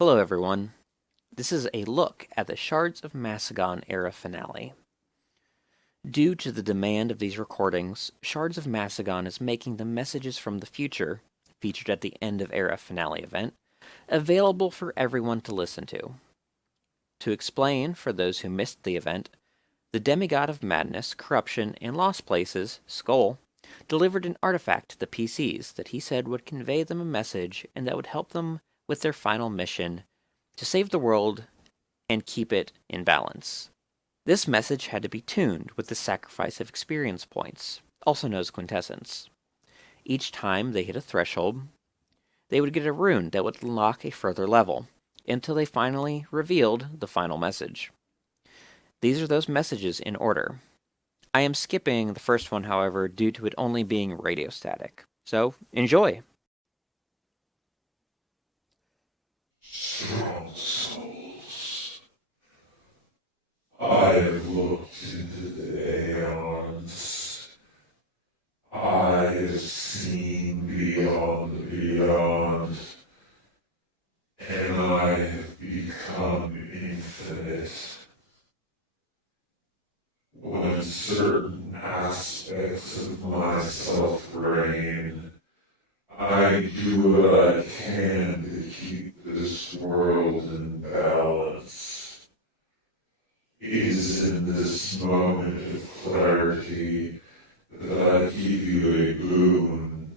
Hello everyone. This is a look at the Shards of Massagon era finale. Due to the demand of these recordings, Shards of Massagon is making the messages from the future, featured at the end of era finale event, available for everyone to listen to. To explain, for those who missed the event, the demigod of madness, corruption, and lost places, Skull, delivered an artifact to the PCs that he said would convey them a message and that would help them with their final mission to save the world and keep it in balance. This message had to be tuned with the sacrifice of experience points, also known as quintessence. Each time they hit a threshold, they would get a rune that would unlock a further level, until they finally revealed the final message. These are those messages in order. I am skipping the first one, however, due to it only being radio static. So, enjoy! Strong souls, I have looked into the aeons. I have seen beyond the beyond, and I have become infinite. When certain aspects of myself reign, I do what I can to keep this world in balance. It is in this moment of clarity that I give you a boon.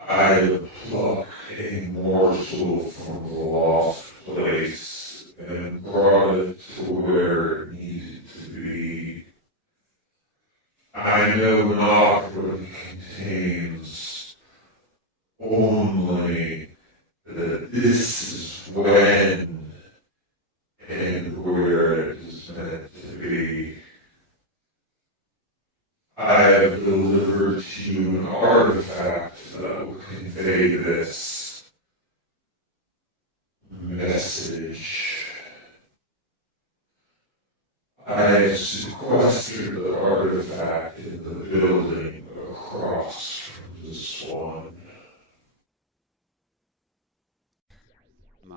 I pluck a morsel from the lost place and brought it to where it needed to be. I know not what it contains, only that this is when and where it is meant to be. I have delivered to you an artifact that will convey this message. I have sequestered the artifact in the building across from this one.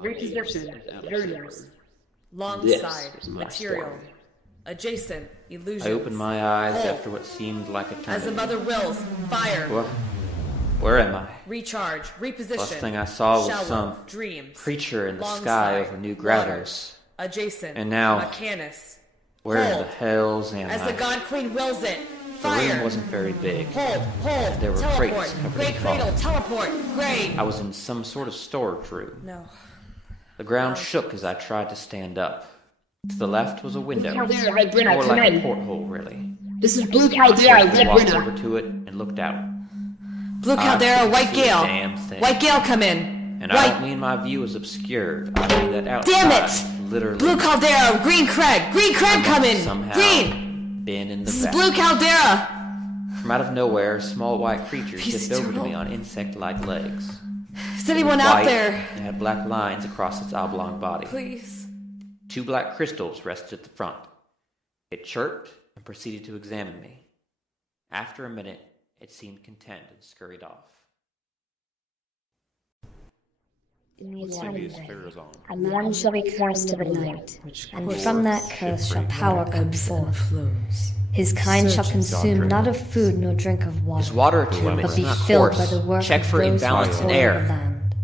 Reposition, learners, long This side, is my material, story. adjacent, illusions. I opened my eyes Hold. after what seemed like eternity. As the mother wills, fire, Where am I? recharge, reposition. Last thing I saw was shallow, some dreams, creature in the long sky side, over New water, Grados. adjacent, And now, Mechanis. Where in Hold. the hells am As I? the God Queen wills it, The room fire. wasn't very big. Hold, There were teleport, crates covered great in cradle, cloth. teleport, grade. I was in some sort of storage room. No. The ground shook as I tried to stand up. To the left was a window. Caldera, Red Winner, More come like a in. porthole, really. This is Blue Caldera, I Red walked Winner. over to it and looked out. Blue I Caldera, couldn't White see a Gale. damn thing. White Gale, come in. And I White. don't mean my view is obscured. I mean that outside, Damn it! literally, Blue Caldera, Green Craig. Green Craig, come in. somehow Green. been in the This is back. Blue Caldera. From out of nowhere, small white creatures Peace dipped over to eternal. me on insect-like legs. Is anyone out White, there? and had black lines across its oblong body. Please. 2 black crystals rested at the front. It chirped and proceeded to examine me. After a minute, it seemed content and scurried off. In the eternal day, a And man shall be cursed of the night, and from that curse shall power come forth. flows. His kind shall consume not of food nor drink of His water, water attunement but is be not filled coarse. by the work Check of for those who imbalance in toil air. the land.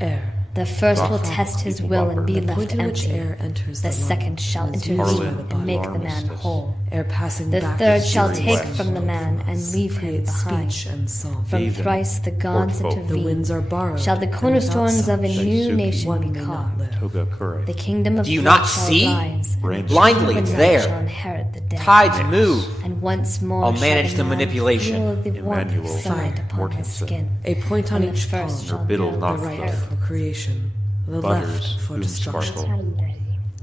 Air. The first will test his will and be The left point in which empty. air enters The the second shall lung is intervene used by the and make the body. man whole. Air passing The back third is shall series take of from the man and leave him creates behind. speech and song. From thrice the gods The winds intervene. are borrowed. Shall the and cornerstones without of a such, new nation one be may not carved. live. The kingdom of Do you blood not shall see? rise, and Blindly, the it's night there. shall inherit the dead. Tides move. And once more I'll shall manage the man manipulation. feel the warmth of sunlight upon his skin. A point on And the each first palm. shall biddle know not The the right the for creation. The butters left for whom destruction. sparkle.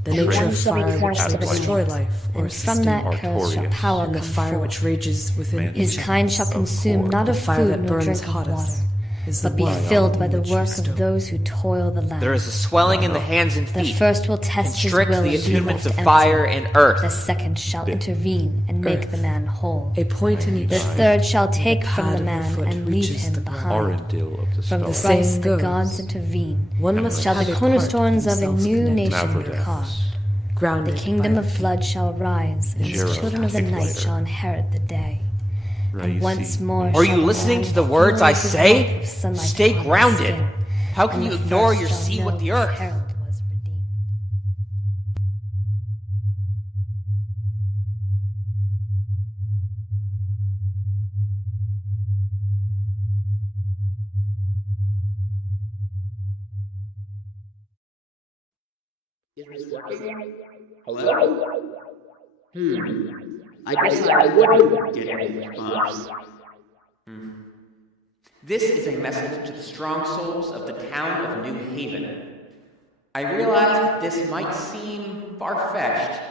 The nature One of shall be fire which cursed can of the destroy night. life or And from sustain that life. curse shall Artorias. power And the come fire forth. which rages within Man. each His kind shall of consume core. not of The fire food that nor burns drink of hottest. water, is the but be one filled by on the which you work stood. of those who toil the land. There is a swelling in the hands and The feet, first will test his constrict will the and be attunements left of empty. fire and earth. The second shall intervene and make Earth. the man whole. A point in each The foot. third shall take The from pad the of the man foot and leave reaches him the ground. behind. Arendelle of the From the stars. Christ saying the goes, gods intervene. One must Shall have the a part cornerstones of a themselves new connected. nation be carved. The Grounded kingdom by of the flood shall rise, and the Gerald children of the night Hicklighter. shall inherit the day. And Raisi. once more Are you shall the listening land to the feel words I the say? warmth of sunlight Stay upon his grounded. skin, How can and you the ignore first your shall sea know with the his earth? herald was redeemed. Hello? I decided I wouldn't get any response. This is a message to the strong souls of the town of New Haven. I realize that this might seem far-fetched,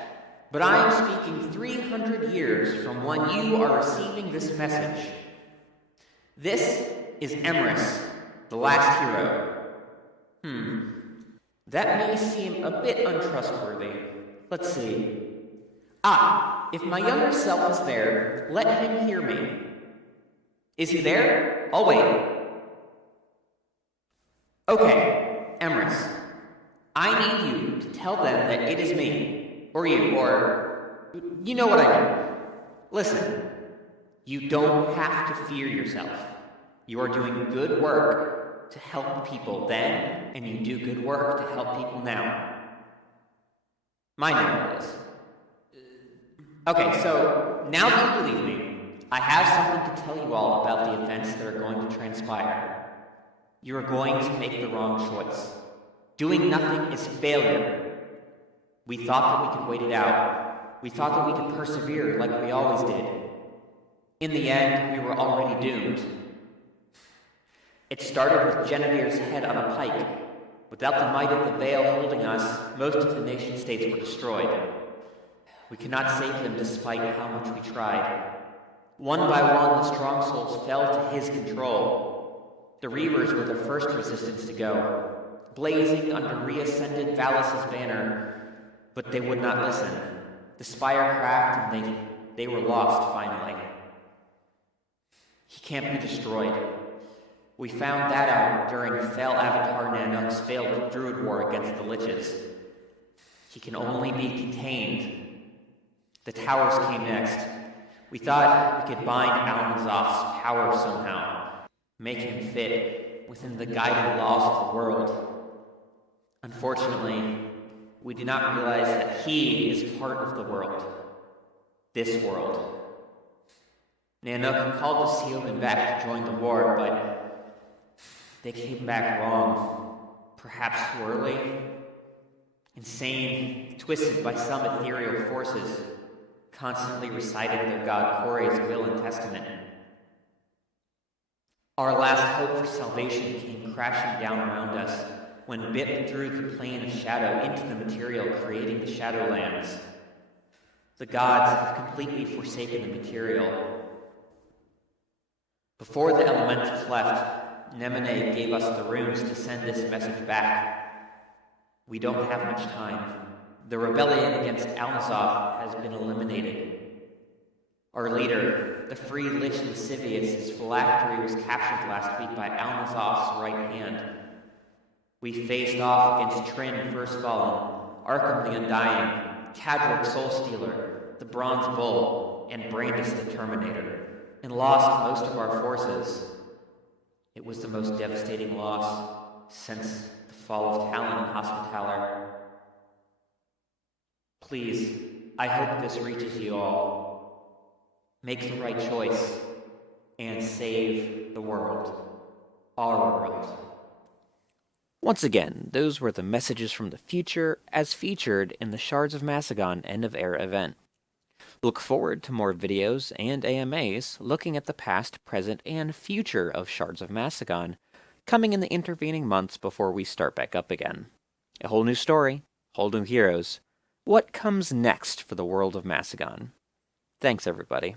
but I am speaking 300 years from when you are receiving this message. This is Emrys, the last hero. That may seem a bit untrustworthy. Let's see. If my younger self is there, let him hear me. Is he there? I'll wait. Okay, Emrys. I need you to tell them that it is me. Or you, or... You know what I mean. Listen. You don't have to fear yourself. You are doing good work to help people then, and you do good work to help people now. My name is. Okay, so now that you believe me, I have something to tell you all about the events that are going to transpire. You are going to make the wrong choice. Doing nothing is failure. We thought that we could wait it out. We thought that we could persevere like we always did. In the end, we were already doomed. It started with Genevieve's head on a pike. Without the might of the Veil holding us, most of the nation-states were destroyed. We could not save them despite how much we tried. One by one, the strong souls fell to his control. The Reavers were the first resistance to go, blazing under reascended Valus's banner, but they would not listen. The spire cracked and they were lost finally. He can't be destroyed. We found that out during Fel Avatar Nanuk's failed druid war against the Liches. He can only be contained. The towers came next. We thought we could bind Almanzof's power somehow, make him fit within the guiding laws of the world. Unfortunately, we did not realize that he is part of the world. This world. Nanuk called the Sealmen back to join the war, but they came back wrong. Perhaps too early. Insane, twisted by some ethereal forces, constantly reciting their god Kore's will and testament. Our last hope for salvation came crashing down around us when Bip drew the plane of shadow into the material, creating the Shadowlands. The gods have completely forsaken the material. Before the elementals left, Nemine gave us the runes to send this message back. We don't have much time. The rebellion against Almanzov has been eliminated. Our leader, the free Lich Lascivious' phylactery was captured last week by Almanzov's right hand. We faced off against Trin First Fallen, Arkham the Undying, Cadric Soulstealer, the Bronze Bull, and Brandis the Terminator, and lost most of our forces. It was the most devastating loss since the fall of Talon and Hospitaller. Please, I hope this reaches you all. Make the right choice and save the world. Our world. Once again, those were the messages from the future as featured in the Shards of Massagon End of Era event. Look forward to more videos and AMAs looking at the past, present, and future of Shards of Massagon coming in the intervening months before we start back up again. A whole new story, whole new heroes. What comes next for the world of Massagon? Thanks, everybody.